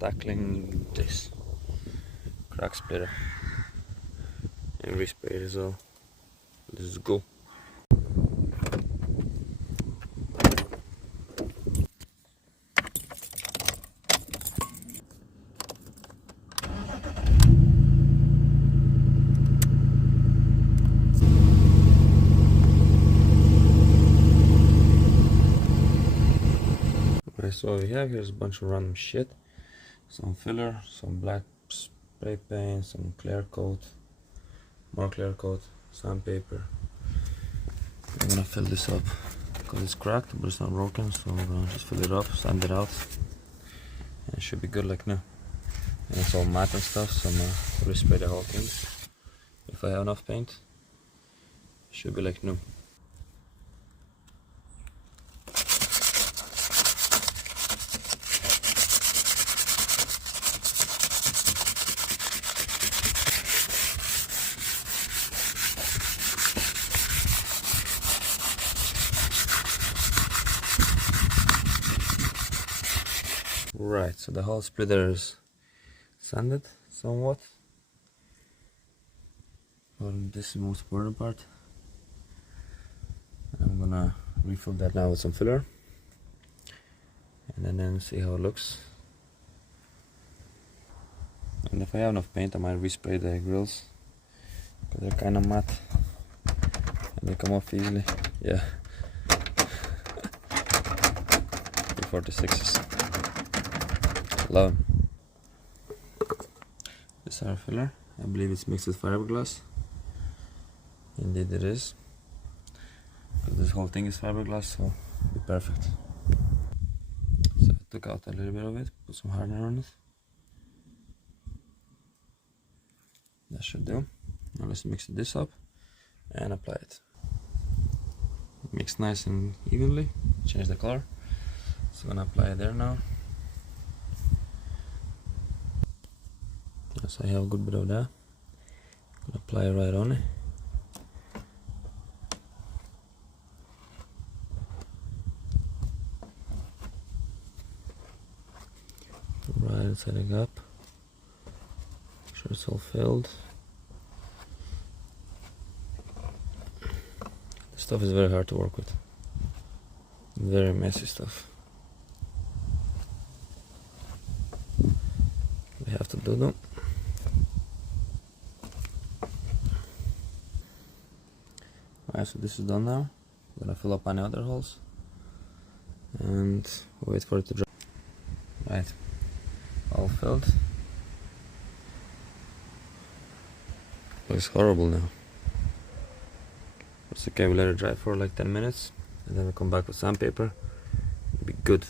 tackling this crack splitter and respray it as well. Let's go. Alright, so what we have here is a bunch of random shit. Some filler, some black spray paint, some clear coat, more clear coat, sandpaper. I'm gonna fill this up because it's cracked but it's not broken, so I'm gonna just fill it up, sand it out, and it should be good like new. And it's all matte and stuff, so I'm gonna respray the whole thing. If I have enough paint, it should be like new. Right, so the whole splitter is sanded somewhat. Well, this is the most important part. I'm gonna refill that now with some filler, and then see how it looks. And if I have enough paint, I might respray the grills because they're kind of matte and they come off easily. Yeah, E46s. Love them. This is our filler. I believe it's mixed with fiberglass. Indeed it is. Because this whole thing is fiberglass, so it'll be perfect. So I took out a little bit of it, put some hardener on it. That should do. Now let's mix this up and apply it. Mix nice and evenly. Change the color. So I'm gonna apply it there now. So I have a good bit of that. I'm gonna apply it right on it. Right inside the gap. Make sure it's all filled. This stuff is very hard to work with. Very messy stuff. We have to do them. Alright, so this is done now. I'm gonna fill up any other holes and wait for it to dry. Right, all filled. Looks horrible now. It's okay, we let it dry for like 10 minutes and then we come back with sandpaper. It'll be good.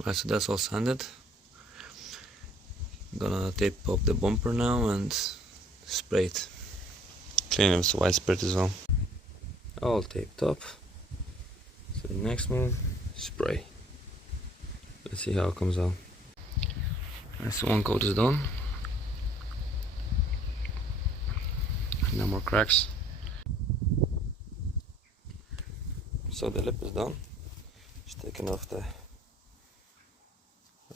Alright, so that's all sanded. I'm gonna tape up the bumper now and spray it. Clean it with white spirit as well. All taped up. So the next move, spray. Let's see how it comes out. Alright, so one coat is done. No more cracks. So the lip is done. Just taking off the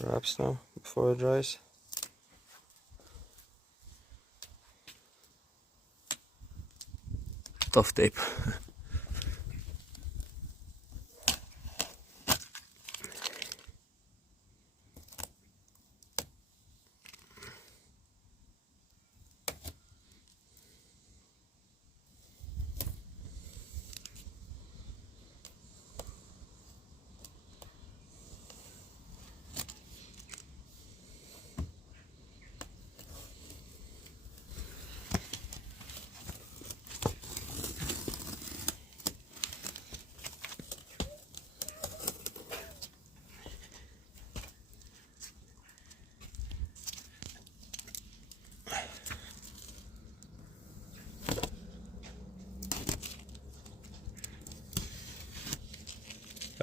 wraps now before it dries. Tough tape.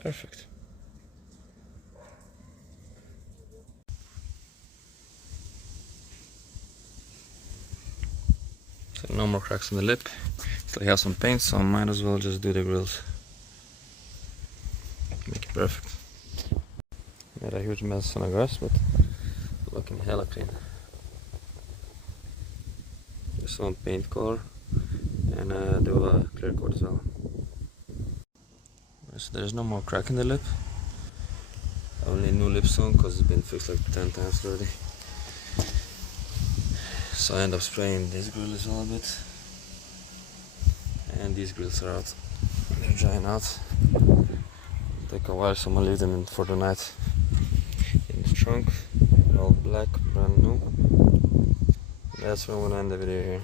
Perfect. So no more cracks on the lip. Still have some paint, so I might as well just do the grills. Make it perfect. Made a huge mess on the grass, but looking hella clean. Just some paint color and do a clear coat as well. So there's no more crack in the lip. Only new lip soon because it's been fixed like 10 times already. So I end up spraying this grill as well a bit. And these grills are out. They're drying out. Take a while, so I'm gonna leave them in for the night. In the trunk, all black, brand new. That's where I'm gonna end the video here.